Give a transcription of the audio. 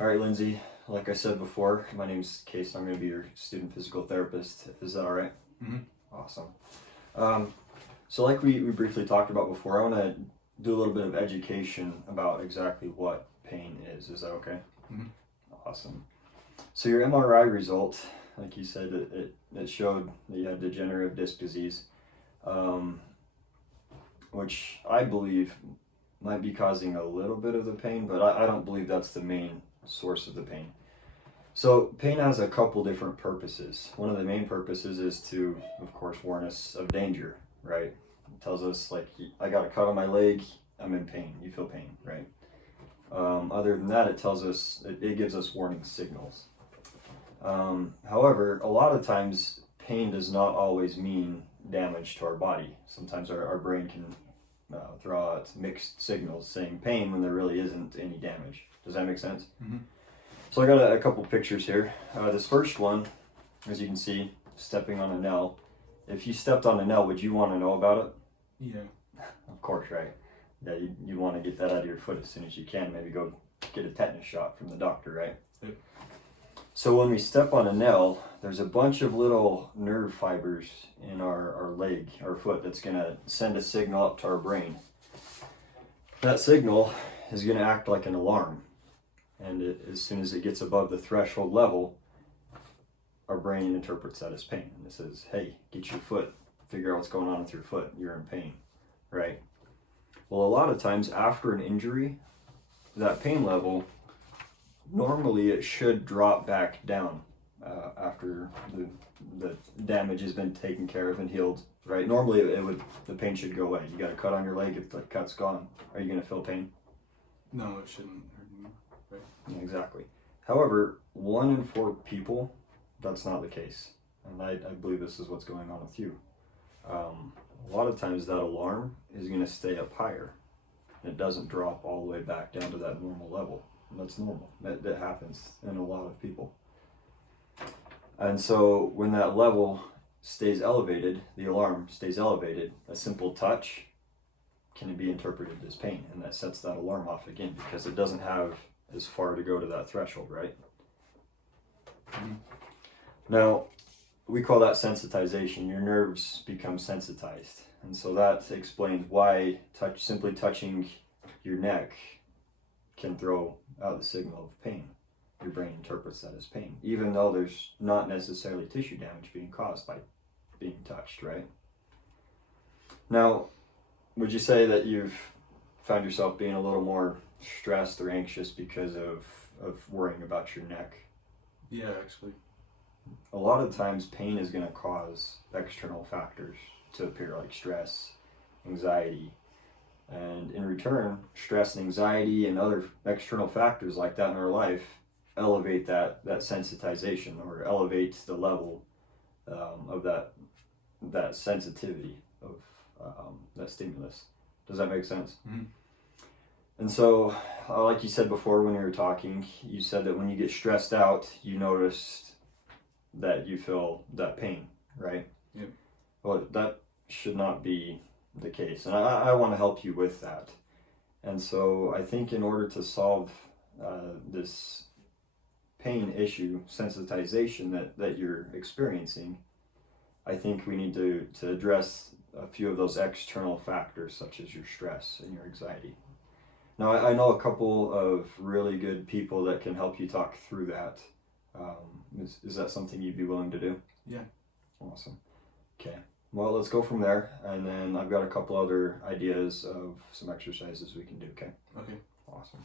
All right, Lindsay, like I said before, my name's Case. I'm going to be your student physical therapist. Is that all right? Mm-hmm. Awesome. So like we briefly talked about before, I want to do a little bit of education about exactly what pain is. Is that okay? Mm-hmm. Awesome. So your MRI result, like you said, it showed that you had degenerative disc disease, which I believe might be causing a little bit of the pain, but I don't believe that's the main source of the pain. So pain has a couple different purposes. One of the main purposes is to, of course, warn us of danger, right? It tells us, like, I got a cut on my leg, I'm in pain, you feel pain, right? Other than that, it tells us, it gives us warning signals. However, a lot of times pain does not always mean damage to our body. Sometimes our brain can throw out mixed signals saying pain when there really isn't any damage. Does that make sense? Mm-hmm. So I got a couple pictures here. This first one, as you can see, stepping on a nail. If you stepped on a nail, would you want to know about it? Yeah. Of course, right? Yeah, you want to get that out of your foot as soon as you can. Maybe go get a tetanus shot from the doctor, right? Yep. So when we step on a nail, there's a bunch of little nerve fibers in our leg, our foot, that's going to send a signal up to our brain. That signal is going to act like an alarm. And as soon as it gets above the threshold level, our brain interprets that as pain. And it says, hey, get your foot, figure out what's going on with your foot, you're in pain, right? Well, a lot of times after an injury, that pain level, normally it should drop back down after the damage has been taken care of and healed, right? Normally the pain should go away. You got a cut on your leg, if the cut's gone, are you going to feel pain? No, it shouldn't hurt me. Right. Yeah, exactly. However, 1 in 4 people, that's not the case. And I believe this is what's going on with you. A lot of times that alarm is going to stay up higher. It doesn't drop all the way back down to that normal level. And that's normal. That happens in a lot of people. And so when that level stays elevated, the alarm stays elevated, a simple touch can be interpreted as pain. And that sets that alarm off again because it doesn't have as far to go to that threshold, right? Mm-hmm. Now, we call that sensitization. Your nerves become sensitized. And so that explains why simply touching your neck can throw out the signal of pain. Your brain interprets that as pain, even though there's not necessarily tissue damage being caused by being touched, right? Now, would you say that you've found yourself being a little more stressed or anxious because of worrying about your neck? Yeah, actually. A lot of times pain is going to cause external factors to appear, like stress, anxiety, and in return, stress and anxiety and other external factors like that in our life elevate that sensitization, or elevate the level of that sensitivity of that stimulus. Does that make sense? Mm-hmm. And so, like you said before when we were talking, you said that when you get stressed out, you noticed that you feel that pain, right? Yep. Well, that should not be the case. And I want to help you with that. And so I think in order to solve this pain issue, sensitization that you're experiencing, I think we need to address a few of those external factors, such as your stress and your anxiety. Now, I know a couple of really good people that can help you talk through that. Is that something you'd be willing to do? Yeah. Awesome. Okay. Well, let's go from there, and then I've got a couple other ideas of some exercises we can do, okay? Okay. Awesome.